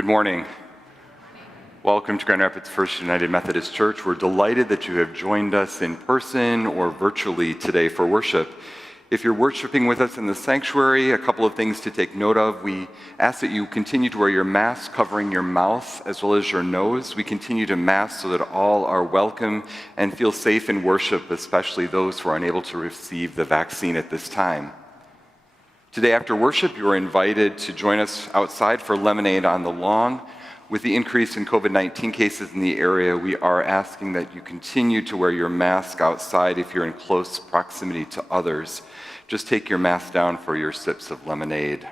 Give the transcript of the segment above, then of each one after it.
Good morning. Welcome to Grand Rapids First United Methodist Church. We're delighted that you have joined us in person or virtually today for worship. If you're worshiping with us in the sanctuary, a couple of things to take note of. We ask that you continue to wear your mask covering your mouth as well as your nose. We continue to mask so that all are welcome and feel safe in worship, especially those who are unable to receive the vaccine at this time. Today after worship, you are invited to join us outside for lemonade on the lawn. With the increase in COVID-19 cases in the area, we are asking that you continue to wear your mask outside if you're in close proximity to others. Just take your mask down for your sips of lemonade.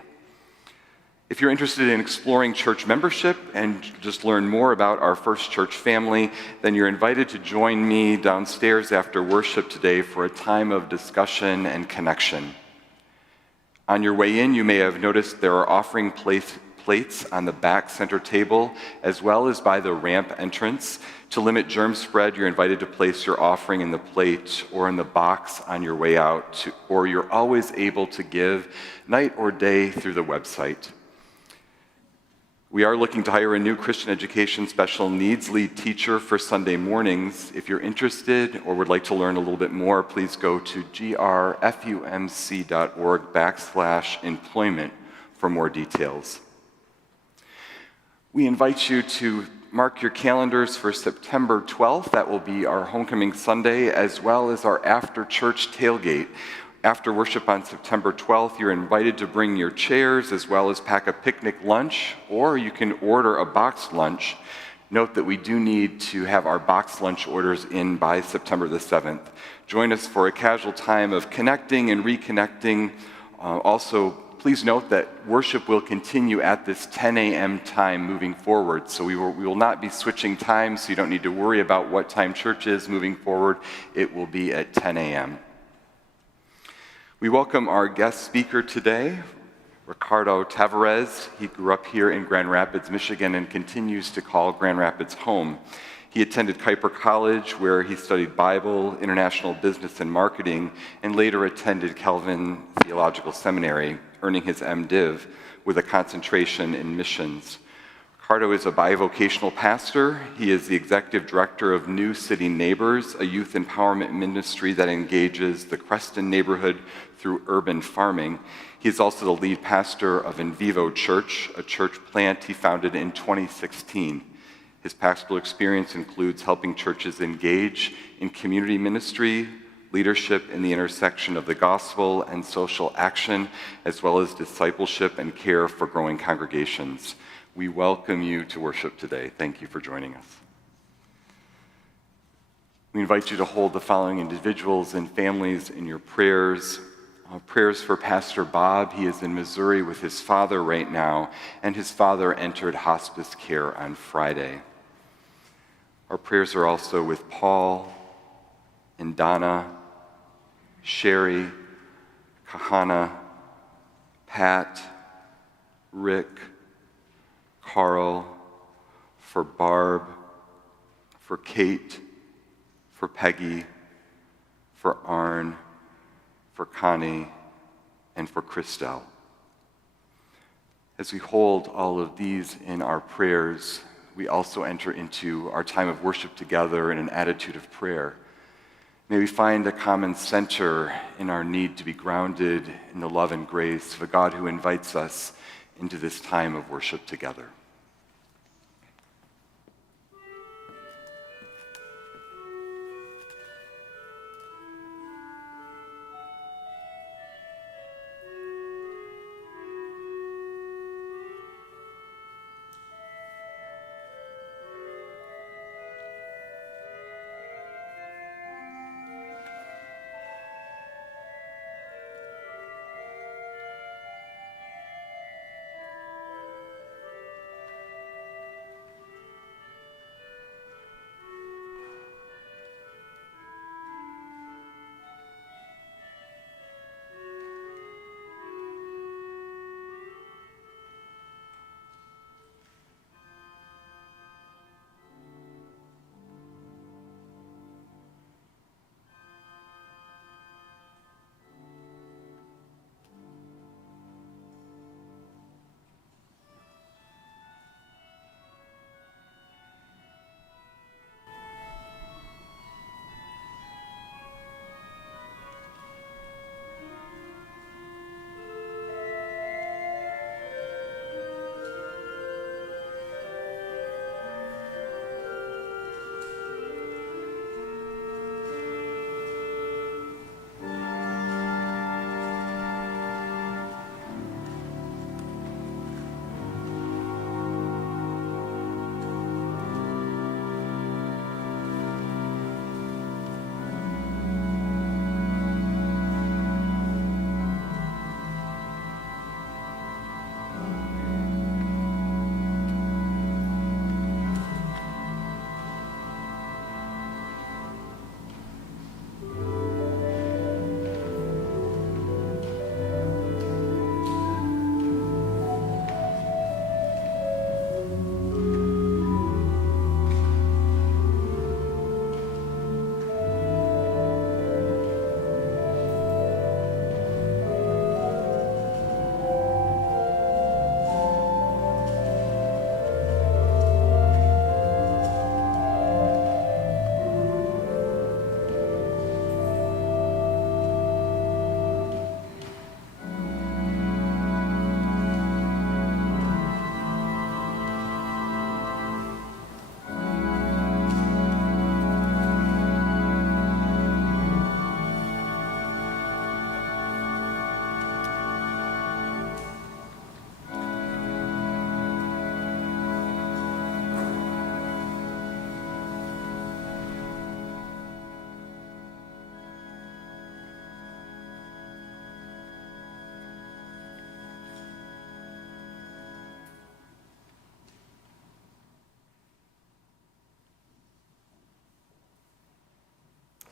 If you're interested in exploring church membership and just learn more about our First Church family, then you're invited to join me downstairs after worship today for a time of discussion and connection. On your way in, you may have noticed there are offering plates on the back center table, as well as by the ramp entrance. To limit germ spread, you're invited to place your offering in the plate or in the box on your way out, or you're always able to give night or day through the website. We are looking to hire a new Christian education special needs lead teacher for Sunday mornings. If you're interested or would like to learn a little bit more, please go to grfumc.org/employment for more details. We invite you to mark your calendars for September 12th. That will be our Homecoming Sunday, as well as our after-church tailgate. After worship on September 12th, you're invited to bring your chairs as well as pack a picnic lunch, or you can order a boxed lunch. Note that we do need to have our boxed lunch orders in by September the 7th. Join us for a casual time of connecting and reconnecting. Also, please note that worship will continue at this 10 a.m. time moving forward. So we will not be switching times, so you don't need to worry about what time church is moving forward. It will be at 10 a.m. We welcome our guest speaker today, Ricardo Tavares. He grew up here in Grand Rapids, Michigan, and continues to call Grand Rapids home. He attended Kuiper College, where he studied Bible, international business, and marketing, and later attended Calvin Theological Seminary, earning his MDiv with a concentration in missions. Ricardo is a bivocational pastor. He is the executive director of New City Neighbors, a youth empowerment ministry that engages the Creston neighborhood through urban farming. He is also the lead pastor of In Vivo Church, a church plant he founded in 2016. His pastoral experience includes helping churches engage in community ministry, leadership in the intersection of the gospel and social action, as well as discipleship and care for growing congregations. We welcome you to worship today. Thank you for joining us. We invite you to hold the following individuals and families in your prayers. Prayers for Pastor Bob. He is in Missouri with his father right now, and his father entered hospice care on Friday. Our prayers are also with Paul and Donna, Sherry, Kahana, Pat, Rick, Carl, for Barb, for Kate, for Peggy, for Arn, for Connie, and for Christelle. As we hold all of these in our prayers, we also enter into our time of worship together in an attitude of prayer. May we find a common center in our need to be grounded in the love and grace of a God who invites us into this time of worship together.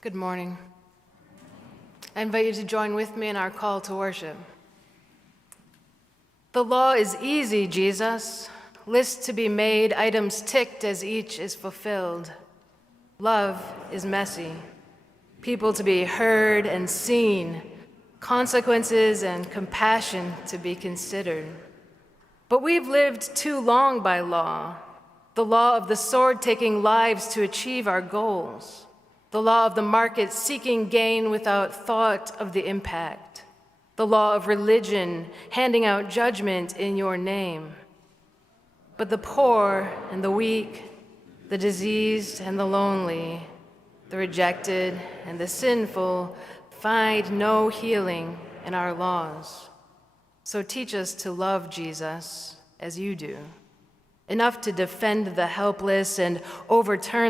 Good morning. I invite you to join with me in our call to worship. The law is easy, Jesus. Lists to be made, items ticked as each is fulfilled. Love is messy. People to be heard and seen, consequences and compassion to be considered. But we've lived too long by law, the law of the sword taking lives to achieve our goals, the law of the market seeking gain without thought of the impact, the law of religion handing out judgment in your name. But the poor and the weak, the diseased and the lonely, the rejected and the sinful find no healing in our laws. So teach us to love Jesus as you do, enough to defend the helpless and overturn